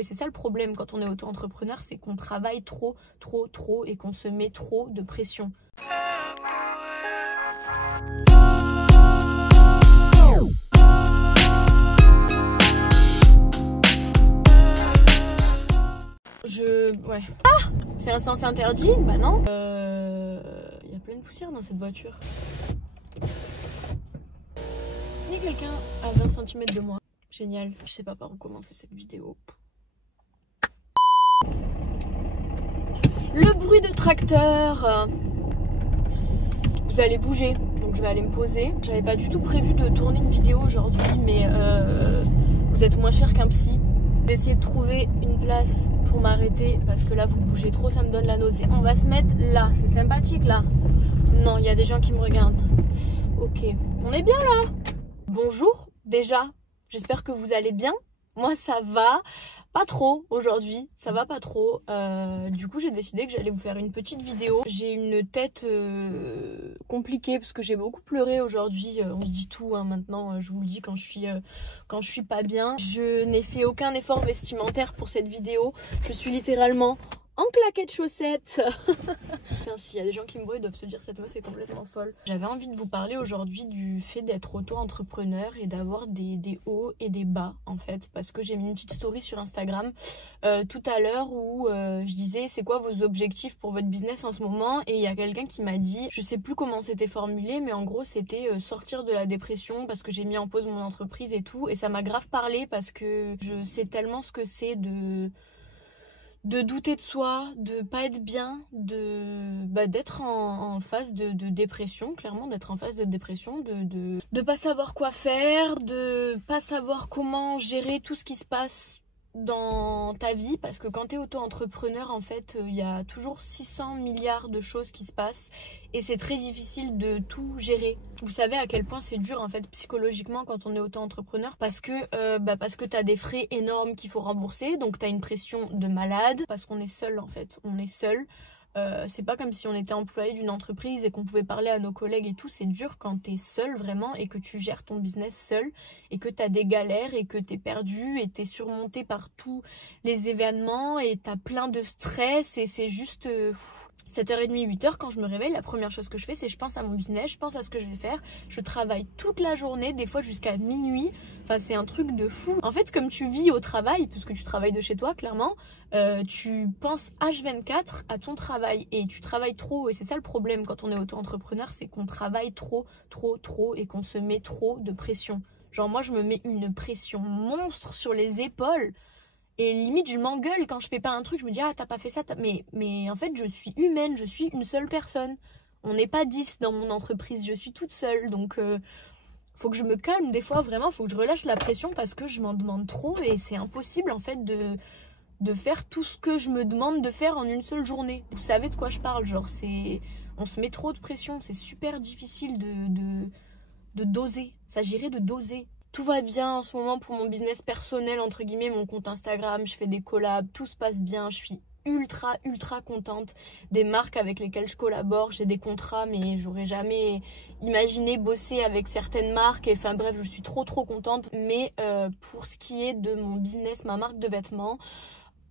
Et c'est ça le problème quand on est auto-entrepreneur, c'est qu'on travaille trop et qu'on se met trop de pression. Ouais. Ah, c'est un sens interdit? Bah non. Il y a plein de poussière dans cette voiture. Il y a quelqu'un à 20 cm de moi. Génial. Je sais pas par où commencer cette vidéo. Le bruit de tracteur. Vous allez bouger, donc je vais aller me poser. J'avais pas du tout prévu de tourner une vidéo aujourd'hui, mais vous êtes moins cher qu'un psy. Je vais essayer de trouver une place pour m'arrêter parce que là vous bougez trop, ça me donne la nausée. On va se mettre là, c'est sympathique là. Non, il y a des gens qui me regardent. Ok, on est bien là. Bonjour déjà, j'espère que vous allez bien. Moi ça va. Pas trop aujourd'hui, ça va pas trop. Du coup j'ai décidé que j'allais vous faire une petite vidéo. J'ai une tête compliquée parce que j'ai beaucoup pleuré aujourd'hui. On se dit tout hein, maintenant, je vous le dis quand je suis pas bien. Je n'ai fait aucun effort vestimentaire pour cette vidéo. Je suis littéralement en claquettes chaussettes. S'il y a des gens qui me voient, ils doivent se dire cette meuf est complètement folle. J'avais envie de vous parler aujourd'hui du fait d'être auto-entrepreneur et d'avoir des hauts et des bas en fait, parce que j'ai mis une petite story sur Instagram tout à l'heure où je disais c'est quoi vos objectifs pour votre business en ce moment, et il y a quelqu'un qui m'a dit, je sais plus comment c'était formulé, mais en gros c'était sortir de la dépression parce que j'ai mis en pause mon entreprise et tout, et ça m'a grave parlé parce que je sais tellement ce que c'est de douter de soi, de pas être bien, d'être en phase de dépression, clairement d'être en phase de dépression, de pas savoir quoi faire, de pas savoir comment gérer tout ce qui se passe dans ta vie, parce que quand tu es auto-entrepreneur en fait il y a toujours 600 milliards de choses qui se passent et c'est très difficile de tout gérer. Vous savez à quel point c'est dur en fait psychologiquement quand on est auto-entrepreneur, parce que tu as des frais énormes qu'il faut rembourser, donc tu as une pression de malade parce qu'on est seul en fait, on est seul. C'est pas comme si on était employé d'une entreprise et qu'on pouvait parler à nos collègues et tout. C'est dur quand t'es seul vraiment et que tu gères ton business seul et que t'as des galères et que t'es perdu et t'es surmonté par tous les événements et t'as plein de stress et c'est juste 7h30, 8h, quand je me réveille, la première chose que je fais, c'est je pense à mon business, je pense à ce que je vais faire. Je travaille toute la journée, des fois jusqu'à minuit. Enfin, c'est un truc de fou. En fait, comme tu vis au travail, puisque tu travailles de chez toi, clairement, tu penses H24 à ton travail et tu travailles trop. Et c'est ça le problème quand on est auto-entrepreneur, c'est qu'on travaille trop et qu'on se met trop de pression. Genre moi, je me mets une pression monstre sur les épaules. Et limite je m'engueule quand je fais pas un truc, je me dis ah t'as pas fait ça, mais en fait je suis humaine, je suis une seule personne. On n'est pas 10 dans mon entreprise, je suis toute seule, donc faut que je me calme des fois, vraiment, faut que je relâche la pression parce que je m'en demande trop et c'est impossible en fait de faire tout ce que je me demande de faire en une seule journée. Vous savez de quoi je parle, genre on se met trop de pression, c'est super difficile de doser, s'agirait de doser. Tout va bien en ce moment pour mon business personnel, entre guillemets, mon compte Instagram, je fais des collabs, tout se passe bien, je suis ultra contente des marques avec lesquelles je collabore, j'ai des contrats mais j'aurais jamais imaginé bosser avec certaines marques, et enfin bref je suis trop contente, mais pour ce qui est de mon business, ma marque de vêtements,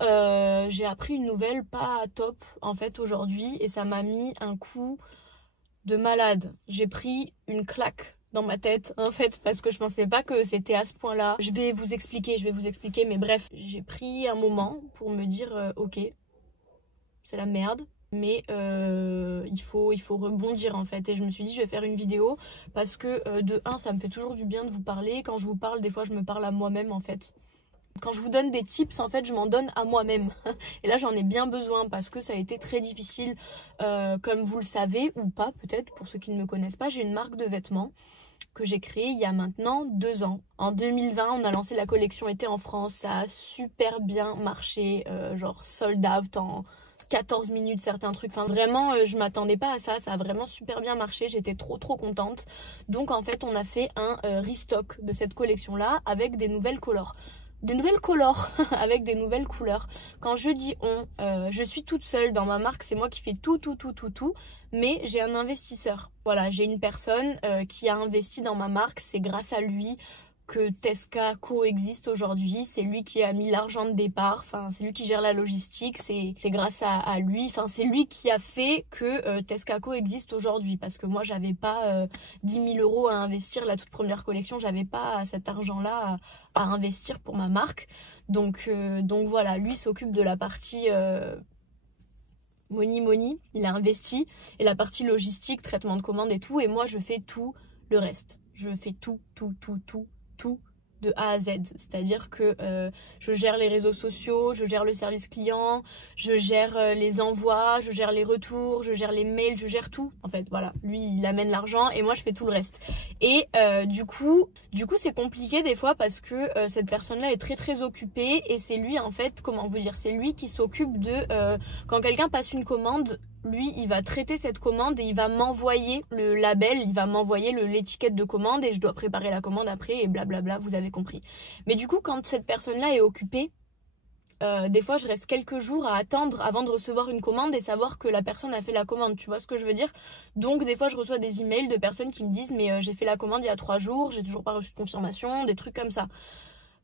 j'ai appris une nouvelle pas top en fait aujourd'hui et ça m'a mis un coup de malade. J'ai pris une claque dans ma tête en fait parce que je pensais pas que c'était à ce point là. Je vais vous expliquer, mais bref, j'ai pris un moment pour me dire ok, c'est la merde, mais il faut rebondir en fait, et je me suis dit je vais faire une vidéo parce que de un ça me fait toujours du bien de vous parler. Quand je vous parle, des fois je me parle à moi-même en fait. Quand je vous donne des tips, en fait, je m'en donne à moi-même. Et là, j'en ai bien besoin parce que ça a été très difficile. Comme vous le savez, ou pas, peut-être, pour ceux qui ne me connaissent pas, j'ai une marque de vêtements que j'ai créée il y a maintenant 2 ans. En 2020, on a lancé la collection été en France. Ça a super bien marché, genre sold out en 14 minutes, certains trucs. Enfin, vraiment, je m'attendais pas à ça. Ça a vraiment super bien marché. J'étais trop contente. Donc, en fait, on a fait un restock de cette collection-là avec des nouvelles couleurs. Avec des nouvelles couleurs. Quand je dis on, je suis toute seule dans ma marque, c'est moi qui fais tout, mais j'ai un investisseur. Voilà, j'ai une personne qui a investi dans ma marque, c'est grâce à lui que Tesca existe aujourd'hui, c'est lui qui a mis l'argent de départ, enfin c'est lui qui gère la logistique, c'est grâce à lui, enfin c'est lui qui a fait que Tesca existe aujourd'hui, parce que moi j'avais pas 10 000 € à investir la toute première collection, j'avais pas cet argent-là à investir pour ma marque, donc voilà, lui s'occupe de la partie money, il a investi, et la partie logistique, traitement de commande et tout, et moi je fais tout le reste, je fais tout de A à Z, c'est-à-dire que je gère les réseaux sociaux, je gère le service client, je gère les envois, je gère les retours, je gère les mails, je gère tout en fait, voilà, lui il amène l'argent et moi je fais tout le reste. Et du coup c'est compliqué des fois parce que cette personne-là est très occupée, et c'est lui en fait, comment vous dire, c'est lui qui s'occupe de quand quelqu'un passe une commande, lui il va traiter cette commande et il va m'envoyer le label, il va m'envoyer l'étiquette de commande, et je dois préparer la commande après et blablabla, vous avez compris. Mais du coup quand cette personne-là est occupée, des fois je reste quelques jours à attendre avant de recevoir une commande et savoir que la personne a fait la commande, tu vois ce que je veux dire. Donc des fois je reçois des emails de personnes qui me disent mais j'ai fait la commande il y a 3 jours, j'ai toujours pas reçu de confirmation, des trucs comme ça.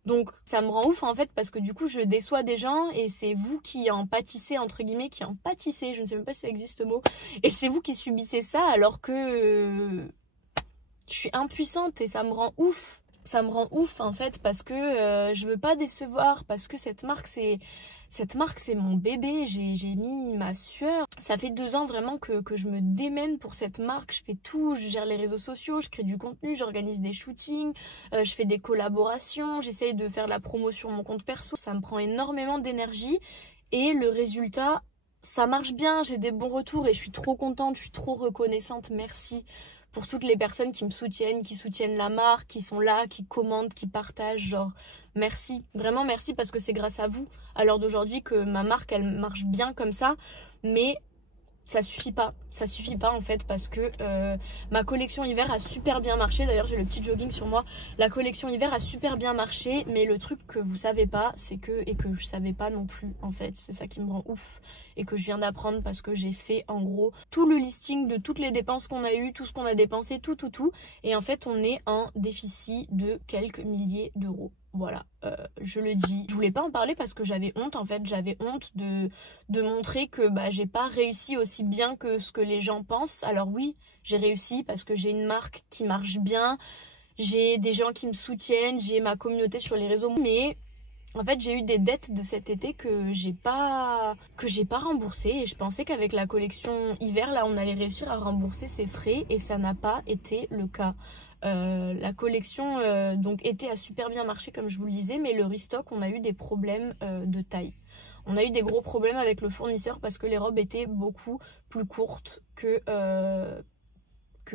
Donc ça me rend ouf en fait, parce que du coup je déçois des gens, et c'est vous qui en pâtissez, entre guillemets, qui en pâtissez, je ne sais même pas si ça existe ce mot, et c'est vous qui subissez ça alors que je suis impuissante, et ça me rend ouf. Ça me rend ouf en fait, parce que je veux pas décevoir, parce que cette marque c'est mon bébé, j'ai mis ma sueur. Ça fait 2 ans vraiment que je me démène pour cette marque, je fais tout, je gère les réseaux sociaux, je crée du contenu, j'organise des shootings, je fais des collaborations, j'essaye de faire de la promo sur mon compte perso. Ça me prend énormément d'énergie, et le résultat, ça marche bien, j'ai des bons retours, et je suis trop contente, je suis trop reconnaissante, merci pour toutes les personnes qui me soutiennent, qui soutiennent la marque, qui sont là, qui commentent, qui partagent, genre merci, vraiment merci, parce que c'est grâce à vous à l'heure d'aujourd'hui que ma marque elle marche bien comme ça. Mais ça suffit pas en fait, parce que ma collection hiver a super bien marché. D'ailleurs j'ai le petit jogging sur moi, la collection hiver a super bien marché, mais le truc que vous savez pas, c'est que, et que je savais pas non plus en fait, c'est ça qui me rend ouf, et que je viens d'apprendre parce que j'ai fait en gros tout le listing de toutes les dépenses qu'on a eues, tout ce qu'on a dépensé, tout, et en fait on est en déficit de quelques milliers d'euros. Voilà, je le dis. Je voulais pas en parler parce que j'avais honte en fait, j'avais honte de montrer que j'ai pas réussi aussi bien que ce que les gens pensent. Alors oui, j'ai réussi parce que j'ai une marque qui marche bien, j'ai des gens qui me soutiennent, j'ai ma communauté sur les réseaux, mais en fait j'ai eu des dettes de cet été que j'ai pas remboursées, et je pensais qu'avec la collection hiver là on allait réussir à rembourser ces frais, et ça n'a pas été le cas. La collection donc été a super bien marché comme je vous le disais, mais le restock on a eu des problèmes de taille. On a eu des gros problèmes avec le fournisseur parce que les robes étaient beaucoup plus courtes que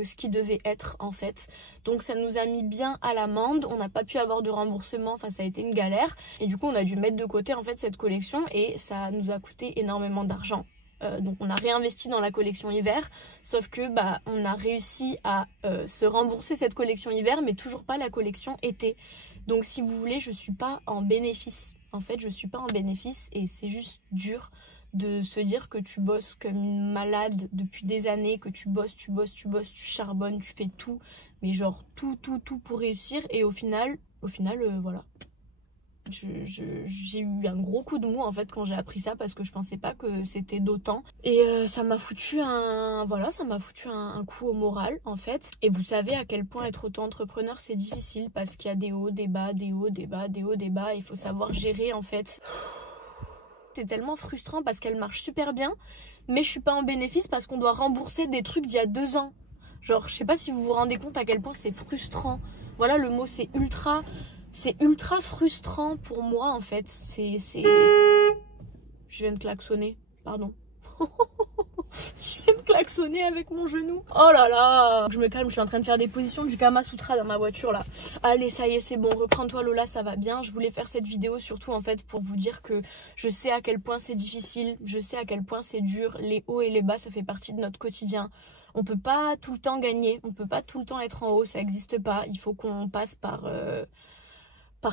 ce qui devait être en fait. Donc ça nous a mis bien à l'amende, on n'a pas pu avoir de remboursement, enfin ça a été une galère, et du coup on a dû mettre de côté en fait cette collection, et ça nous a coûté énormément d'argent. Donc on a réinvesti dans la collection hiver, sauf que on a réussi à se rembourser cette collection hiver, mais toujours pas la collection été. Donc si vous voulez, je suis pas en bénéfice. En fait, je suis pas en bénéfice, et c'est juste dur de se dire que tu bosses comme une malade depuis des années, que tu bosses, tu charbonnes, tu fais tout, mais genre tout pour réussir, et au final voilà. J'ai eu un gros coup de mou en fait quand j'ai appris ça, parce que je pensais pas que c'était d'autant, et ça m'a foutu un coup au moral en fait. Et vous savez à quel point être auto-entrepreneur c'est difficile, parce qu'il y a des hauts, des bas, il faut savoir gérer en fait. C'est tellement frustrant parce qu'elle marche super bien, mais je suis pas en bénéfice parce qu'on doit rembourser des trucs d'il y a 2 ans. Genre je sais pas si vous vous rendez compte à quel point c'est frustrant. Voilà le mot, c'est ultra frustrant pour moi en fait. Je viens de klaxonner, pardon. Je viens de klaxonner avec mon genou. Oh là là. Je me calme, je suis en train de faire des positions du Kama Sutra dans ma voiture là. Allez, ça y est, c'est bon, reprends-toi Lola, ça va bien. Je voulais faire cette vidéo surtout en fait pour vous dire que je sais à quel point c'est difficile, je sais à quel point c'est dur. Les hauts et les bas, ça fait partie de notre quotidien. On peut pas tout le temps gagner, on peut pas tout le temps être en haut, ça n'existe pas. Il faut qu'on passe par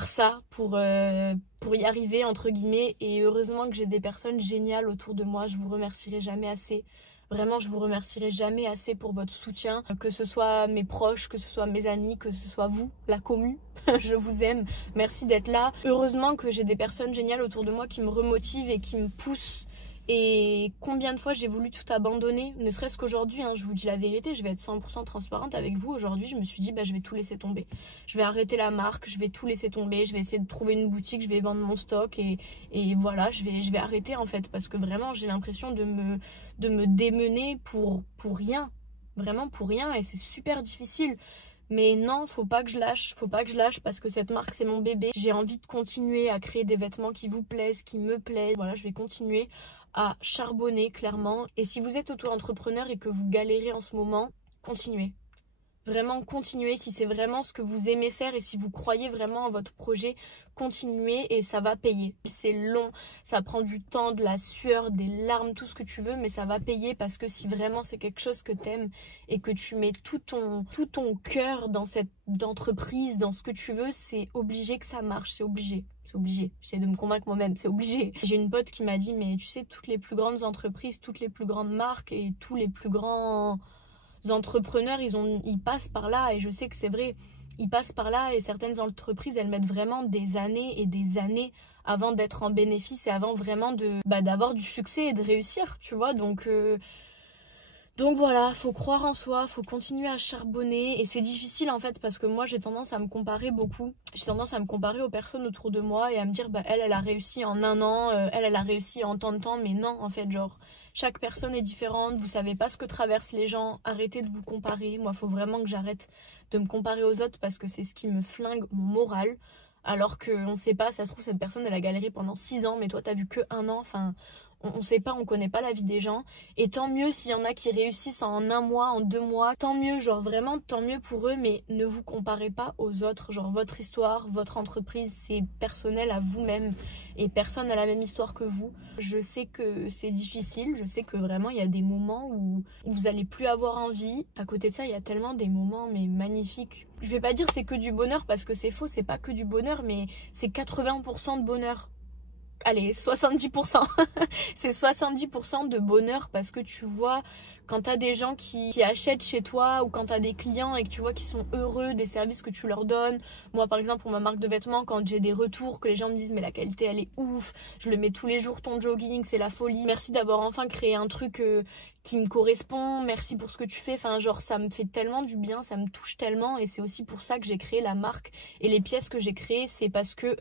ça pour y arriver entre guillemets, et heureusement que j'ai des personnes géniales autour de moi, je vous remercierai jamais assez. Vraiment, je vous remercierai jamais assez pour votre soutien, que ce soit mes proches, que ce soit mes amis, que ce soit vous, la commu. Je vous aime, merci d'être là. Heureusement que j'ai des personnes géniales autour de moi qui me remotivent et qui me poussent. Et combien de fois j'ai voulu tout abandonner, ne serait-ce qu'aujourd'hui, hein, je vous dis la vérité, je vais être 100% transparente avec vous. Aujourd'hui, je me suis dit, bah, je vais tout laisser tomber. Je vais arrêter la marque, je vais tout laisser tomber, je vais essayer de trouver une boutique, je vais vendre mon stock et voilà, je vais arrêter en fait. Parce que vraiment, j'ai l'impression de me démener pour rien. Vraiment pour rien et c'est super difficile. Mais non, faut pas que je lâche parce que cette marque c'est mon bébé. J'ai envie de continuer à créer des vêtements qui vous plaisent, qui me plaisent. Voilà, je vais continuer à charbonner clairement. Et si vous êtes auto-entrepreneur et que vous galérez en ce moment, continuez. Vraiment continuez, si c'est vraiment ce que vous aimez faire et si vous croyez vraiment en votre projet, continuez et ça va payer. C'est long, ça prend du temps, de la sueur, des larmes, tout ce que tu veux, mais ça va payer parce que si vraiment c'est quelque chose que t'aimes et que tu mets tout ton cœur dans cette entreprise, dans ce que tu veux, c'est obligé que ça marche, c'est obligé. C'est obligé, j'essaie de me convaincre moi-même, c'est obligé. J'ai une pote qui m'a dit, mais tu sais, toutes les plus grandes entreprises, toutes les plus grandes marques et tous les plus grands entrepreneurs, ils passent par là et je sais que c'est vrai, ils passent par là et certaines entreprises, elles mettent vraiment des années et des années avant d'être en bénéfice et avant vraiment d'avoir du succès et de réussir, tu vois, donc voilà, faut croire en soi, faut continuer à charbonner et c'est difficile en fait parce que moi j'ai tendance à me comparer beaucoup. J'ai tendance à me comparer aux personnes autour de moi et à me dire bah elle a réussi en un an, elle a réussi en tant de temps, mais non en fait genre chaque personne est différente, vous savez pas ce que traversent les gens, arrêtez de vous comparer. Moi faut vraiment que j'arrête de me comparer aux autres parce que c'est ce qui me flingue mon moral. Alors qu'on sait pas, ça se trouve cette personne elle a galéré pendant 6 ans mais toi t'as vu que un an, enfin... On sait pas, on connaît pas la vie des gens. Et tant mieux s'il y en a qui réussissent en 1 mois, en 2 mois. Tant mieux, genre vraiment tant mieux pour eux. Mais ne vous comparez pas aux autres. Genre votre histoire, votre entreprise, c'est personnel à vous-même. Et personne n'a la même histoire que vous. Je sais que c'est difficile. Je sais que vraiment il y a des moments où vous allez plus avoir envie. À côté de ça, il y a tellement des moments mais magnifiques. Je vais pas dire c'est que du bonheur parce que c'est faux. C'est pas que du bonheur mais c'est 80% de bonheur. Allez, 70%. C'est 70% de bonheur parce que tu vois, quand t'as des gens qui achètent chez toi ou quand t'as des clients et que tu vois qu'ils sont heureux des services que tu leur donnes. Moi, par exemple, pour ma marque de vêtements, quand j'ai des retours, que les gens me disent mais la qualité, elle est ouf, je le mets tous les jours, ton jogging, c'est la folie. Merci d'avoir enfin créé un truc qui me correspond, merci pour ce que tu fais. Enfin, genre, ça me fait tellement du bien, ça me touche tellement et c'est aussi pour ça que j'ai créé la marque. Et les pièces que j'ai créées, c'est parce que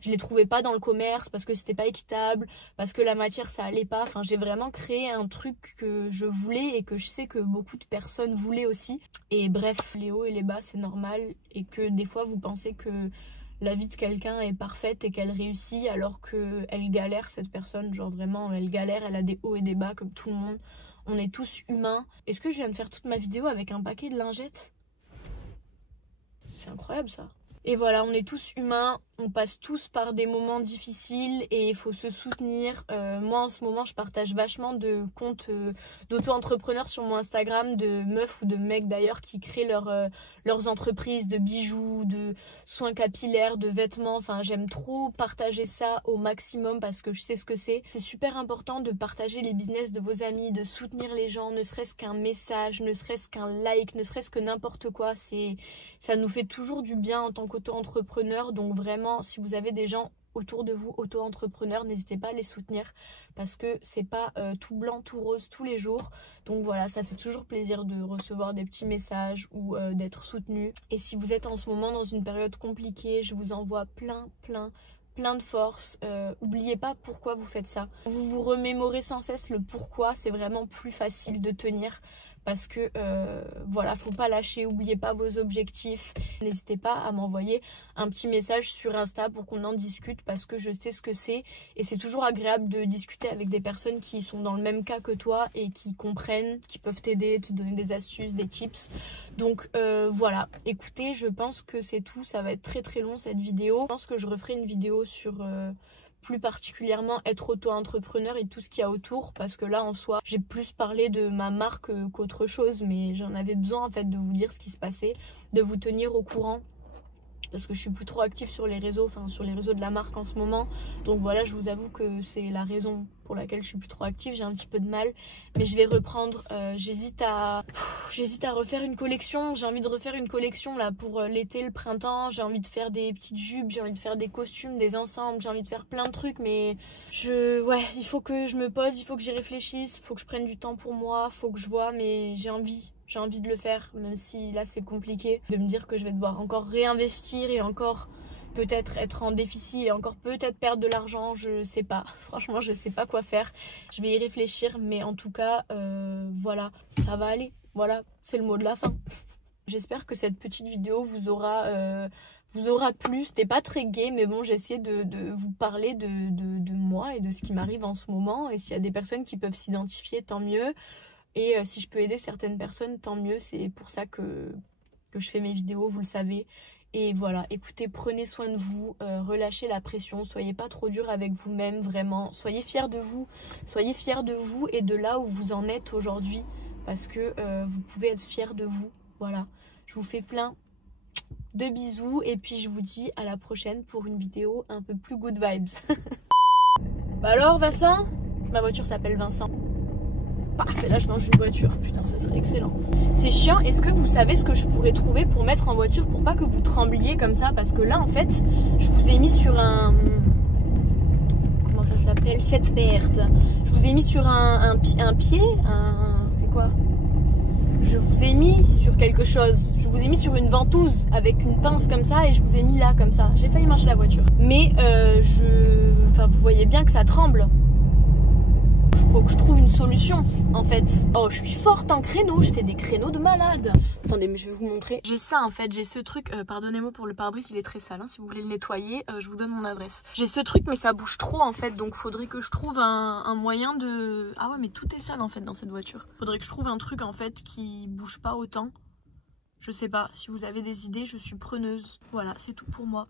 je les trouvais pas dans le commerce, parce que c'était pas équitable, parce que la matière, ça allait pas. Enfin, j'ai vraiment créé un truc que je voulais et que je sais que beaucoup de personnes voulaient aussi. Et bref, les hauts et les bas, c'est normal et que des fois, vous pensez que la vie de quelqu'un est parfaite et qu'elle réussit alors qu'elle galère, cette personne. Genre vraiment, elle galère, elle a des hauts et des bas comme tout le monde. On est tous humains. Est-ce que je viens de faire toute ma vidéo avec un paquet de lingettes? C'est incroyable ça. Et voilà, on est tous humains, on passe tous par des moments difficiles et il faut se soutenir. Moi en ce moment je partage vachement de comptes d'auto-entrepreneurs sur mon Instagram, de meufs ou de mecs d'ailleurs qui créent leurs entreprises de bijoux, de soins capillaires, de vêtements. Enfin j'aime trop partager ça au maximum parce que je sais ce que c'est. C'est super important de partager les business de vos amis, de soutenir les gens, ne serait-ce qu'un message, ne serait-ce qu'un like, ne serait-ce que n'importe quoi. Ça nous fait toujours du bien en tant qu'auto-entrepreneur. Donc vraiment, si vous avez des gens autour de vous, auto-entrepreneurs, n'hésitez pas à les soutenir parce que c'est pas tout blanc, tout rose tous les jours. Donc voilà, ça fait toujours plaisir de recevoir des petits messages ou d'être soutenu. Et si vous êtes en ce moment dans une période compliquée, je vous envoie plein de force. Oubliez pas pourquoi vous faites ça. Vous vous remémorez sans cesse le pourquoi, c'est vraiment plus facile de tenir. Parce que voilà, faut pas lâcher, oubliez pas vos objectifs. N'hésitez pas à m'envoyer un petit message sur Insta pour qu'on en discute parce que je sais ce que c'est. Et c'est toujours agréable de discuter avec des personnes qui sont dans le même cas que toi et qui comprennent, qui peuvent t'aider, te donner des astuces, des tips. Donc voilà, écoutez, je pense que c'est tout. Ça va être très long cette vidéo. Je pense que je referai une vidéo sur... plus particulièrement être auto-entrepreneur et tout ce qu'il y a autour parce que là en soi j'ai plus parlé de ma marque qu'autre chose mais j'en avais besoin en fait de vous dire ce qui se passait, de vous tenir au courant parce que je suis plus trop active sur les réseaux, enfin sur les réseaux de la marque en ce moment. Donc voilà, je vous avoue que c'est la raison pour laquelle je suis plus trop active, j'ai un petit peu de mal, mais je vais reprendre. J'hésite à refaire une collection, j'ai envie de refaire une collection là pour l'été, le printemps, j'ai envie de faire des petites jupes, j'ai envie de faire des costumes, des ensembles, j'ai envie de faire plein de trucs, mais il faut que je me pose, il faut que j'y réfléchisse, il faut que je prenne du temps pour moi, il faut que je vois, mais j'ai envie de le faire, même si là c'est compliqué, de me dire que je vais devoir encore réinvestir et encore peut-être être en déficit et encore peut-être perdre de l'argent, je sais pas, franchement je sais pas quoi faire, je vais y réfléchir, mais en tout cas voilà, ça va aller, voilà, c'est le mot de la fin. J'espère que cette petite vidéo vous aura plu. C'était pas très gai, mais bon, j'ai essayé de vous parler de moi et de ce qui m'arrive en ce moment, et s'il y a des personnes qui peuvent s'identifier, tant mieux, et si je peux aider certaines personnes, tant mieux, c'est pour ça que je fais mes vidéos, vous le savez. Et voilà, écoutez, prenez soin de vous, relâchez la pression, soyez pas trop dur avec vous-même, vraiment, soyez fiers de vous et de là où vous en êtes aujourd'hui, parce que vous pouvez être fiers de vous, voilà. Je vous fais plein de bisous et puis je vous dis à la prochaine pour une vidéo un peu plus good vibes. Bah alors Vincent, ma voiture s'appelle Vincent. Parfait, là je mange une voiture, putain ce serait excellent. C'est chiant, est-ce que vous savez ce que je pourrais trouver pour mettre en voiture pour pas que vous trembliez comme ça? Parce que là en fait, je vous ai mis sur un... Comment ça s'appelle? Cette merde. Je vous ai mis sur un pied, c'est quoi? Je vous ai mis sur quelque chose, je vous ai mis sur une ventouse avec une pince comme ça et je vous ai mis là comme ça. J'ai failli marcher la voiture. Mais vous voyez bien que ça tremble. Faut que je trouve une solution en fait. Oh, je suis forte en créneau, je fais des créneaux de malade. Attendez, mais je vais vous montrer. J'ai ça en fait, j'ai ce truc, pardonnez-moi pour le pare-brise, il est très sale, hein. Si vous voulez le nettoyer, je vous donne mon adresse. J'ai ce truc mais ça bouge trop en fait, donc faudrait que je trouve un moyen de... Ah ouais, mais tout est sale en fait dans cette voiture. Faudrait que je trouve un truc en fait qui bouge pas autant. Je sais pas, si vous avez des idées, je suis preneuse. Voilà, c'est tout pour moi.